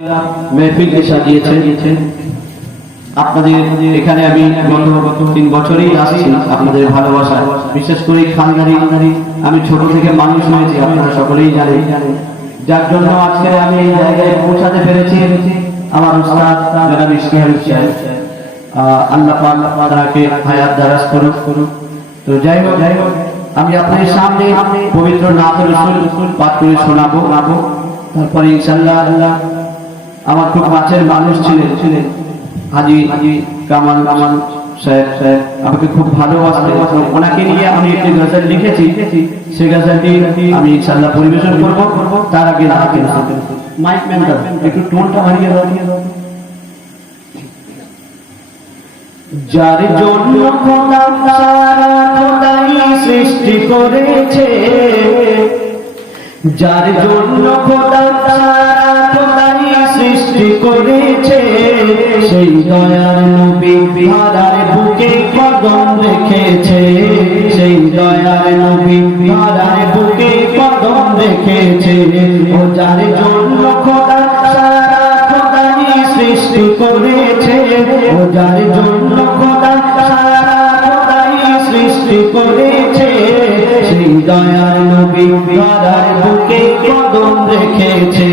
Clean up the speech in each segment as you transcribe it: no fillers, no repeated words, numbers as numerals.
মেহফিলকে সাজিয়েছেন। আপনাদের এখানে আমি গত 3 বছরেই আসছি আপনাদের ভালোবাসা, বিশেষ করে খানদারি আমি ছোট থেকে মানুষ হয়েছি, আপনারা সকলেই জানেন, যার জন্য আজকে আমি এই জায়গায় পৌঁছাতে পেরেছি। আমার উস্তাদ জনাব ইশতিয়াক সাহেব, আল্লাহ পাক তাকে হায়াত দারাজ করুক। তো যাই হোক আমি আপনাদের সামনে পবিত্র নাতুল রাসূল পাঠ করে শোনাবো, তারপরে ইনশাআল্লাহ আমার খুব কাছের মানুষ ছিলেন হাজি কামাল সাহেব, আমাকে খুব ভালোবাসতেন। ওনাকে নিয়ে আমি একটি গজল লিখেছি, সেই গজলটি আমি ইনশাআল্লাহ পরিবেশন করব। তার আগে মাইক ম্যান একটু টোনটা বাড়িয়ে দাও। যার জন্য খোদা সারা খোদাই সৃষ্টি করেছে, যার জন্য খোদা সারা খোদাই সৃষ্টি করেছে, সেই দয়ার নবী ধরার বুকে কদম রেখেছে, সেই দয়ার নবী ধরার বুকে কদম রেখেছে। ও যার জন্য খোদা সারা খোদাই সৃষ্টি করেছে, ও যার জন্য খোদা সারা খোদাই সৃষ্টি করেছে, সেই দয়ার নবী ধরার বুকে কদম রেখেছে,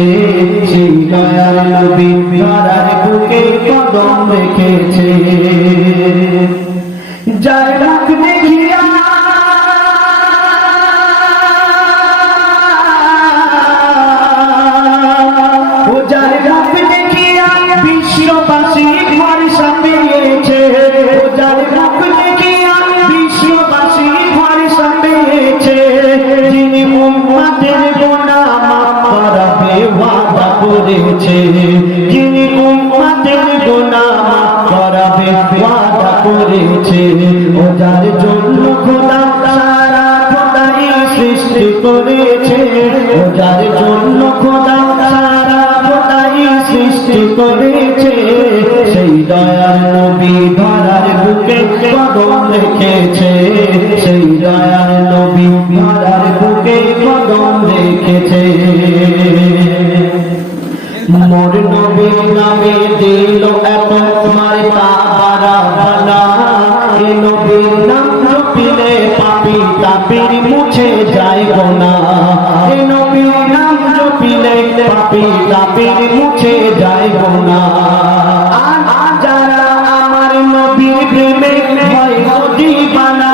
সেই দয়ার নবী ধরার বুকে কদম রেখেছে। যার মুখ দেখিয়া ও যার মুখ দেখিয়া বিশ্ববাসী ভরসা পেয়েছে, ও যার মুখ দেখিয়া বিশ্ববাসী ভরসা পেয়েছে, যিনি উম্মতের গুনাহ মাফ করাবে ওয়াদা করেছে, যিনি উম্মতের গুনাহ মাফ করাবে ওয়াদা করেছে। ও যার জন্য খোদা সারা খোদাই সৃষ্টি করেছে, ও যার জন্য খোদা সারা খোদাই সৃষ্টি করেছে, সেই দয়ার নবী ধরার বুকে কদম রেখেছে, সেই দয়ার নবী ধরার বুকে কদম রেখেছে। মোর নবী নামে দিল এত মারতাবা বালা, এ নবীর নাম জপিলে পাপী তাপির মুছে যায় গুনাহ, এ নবীর নাম জপিলে পাপী তাপির মুছে যায় গুনাহ। আর যারা আমার নবীর প্রেমে হয় দিবানা,